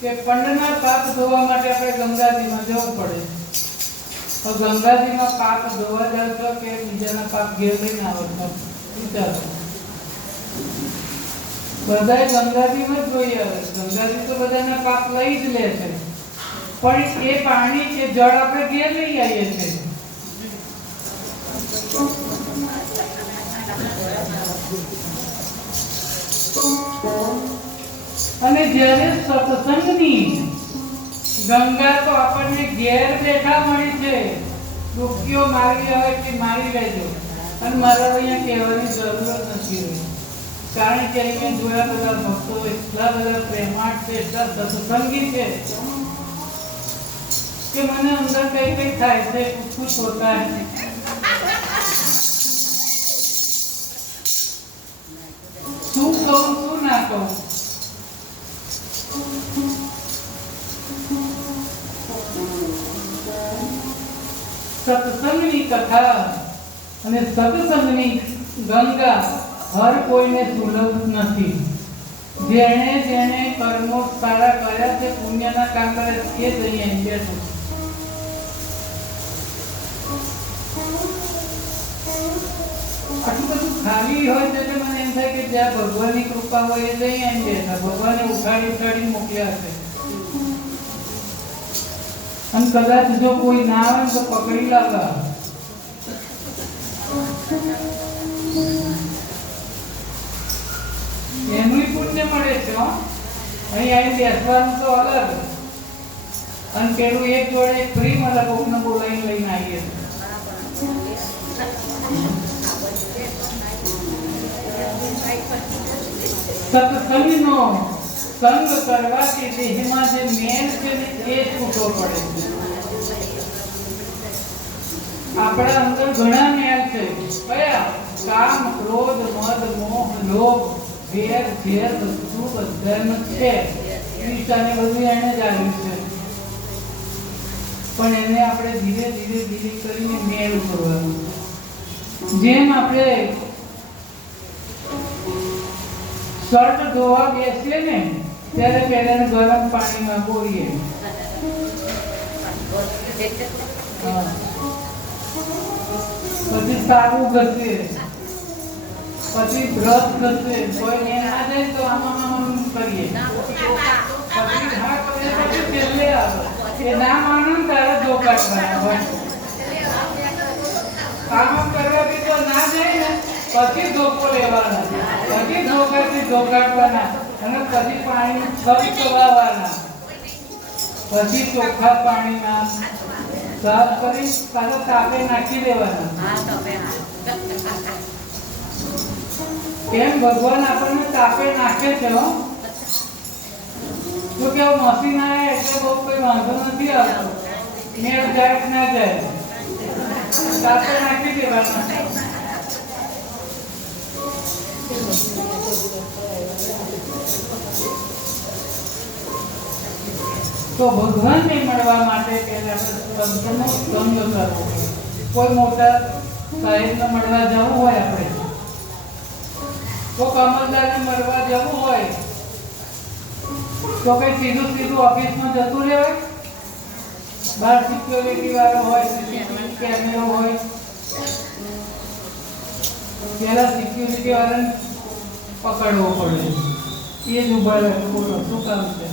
કે પંડના પાપ ધોવા માટે આપણે ગંગાજીમાં જવું પડે. તો ગંગાજીમાં પાપ ધોવા જાવ છો કે બીજાના પાપ ઘેર લઈને આવો છો? વિચારો. બધાય ગંગાજીમાં જ જોઈ આવે. ગંગાજી તો બધાના પાપ લઈ જ લે છે, પણ એ પાણી કે જળ આપણે ઘેર લઈ આવીએ છીએ. અને જ્યારે સત્સંગની ગંગા તો આપણને ઘેર બેઠા મળી છે. ડૂબકીઓ મારવી હોય કે મારી લેજો, અને મારે અહીંયા કહેવાની જરૂર નથી, કારણ કે અહીંયા જોયા બધા ભક્તો એટલા બધા પ્રેમાળ છે, એટલા સત્સંગી છે કે મને અંદર કઈ કઈ થાય છે, કુછ હોતા है. શું કહું શું ના કહું. સત્સંગની કથા અને સત્સંગની ગંગા હર કોઈને સુલભ નથી. જેણે જેણે કર્મો સારા કર્યા છે, પુણ્યના કામ કર્યા છે, એ જ અહીંયા બેઠો. આટલું બધું ખાલી હોય છે એટલે મને એમ થાય કે જ્યાં ભગવાનની કૃપા હોય એ જ અહીંયા બેઠા. ભગવાને ઉઠાડી મોકલ્યા છે. અને કદાચ જો કોઈ ના આવે તો પકડી લાગે. એનું પુણ્ય મળે છે. અહીં આવીને બેસવાનું તો અલગ, અને પેલું એક જોડે ફ્રી મળે, કોકને બોલાવીને લઈને આવીએ. સત્સંગનો સંગ કરવાથી દેહમાં જે મેલ છે ને એ છૂટો પડે છે. આપણા અંદર ઘણા મેલ છે. કયા? કામ, ક્રોધ, મદ, મોહ, લોભ, વેર, ઝેર બધું બધાનું છે. ઈર્ષાને બધું એને જ આવ્યું છે, પણ એને આપણે ધીરે ધીરે ધીરે કરીને મેલ કરવાનું. જેમ આપણે શર્ટ ધોવા બેસીએ ને ત્યારે પહેલા ગરમ પાણીમાં બોળીએ, પછી સાબુ ઘસીએ, પછી બ્રશ ઘસીએ. કોઈ ને ના જાય તો આમ કરીએ, પછી છેલ્લે આવે. એ ના માનો ને તારે ધોકાટવાના હોય. કામ કરવા બી તો ના જાય ને પછી ધોકો લેવાના, પછી ધોકાટવાના, અને પછી પાણી છપ ચલાવવાના, પછી ચોખ્ખા પાણીના સાફ કરી પાછા તાપે નાખી દેવાના. એમ ભગવાન આપણને તાપે નાખે છે. જો કે મશીન આવે એટલે બહુ કોઈ વાંધો નથી આવતો. મેળ જાય કે ના જાય, તાપે નાખી દેવાના. તો ભગવાનને મળવા માટે પહેલા સંતનો સંગ કરવો. કોઈ મોટા સાહેબને મળવા જવું હોય, આપણે તો કમલદારને મળવા જવું હોય તો કઈ સીધું ઓફિસમાં જતું રહેવાય? બહાર સિક્યોરિટી વાળો હોય, સીસીટીવી કેમેરો હોય, પેલા સિક્યોરિટી વાળાને પકડવો પડે. એ જ ઉભા રહે. બોલો શું કામ છે?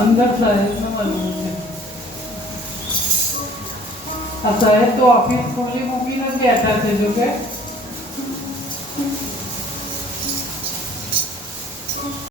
અંદર સાહેબને મળવું છે. આ સાહેબ તો ઓફિસ ખુલ્લી મૂકીને જ બેઠા છે. જો કે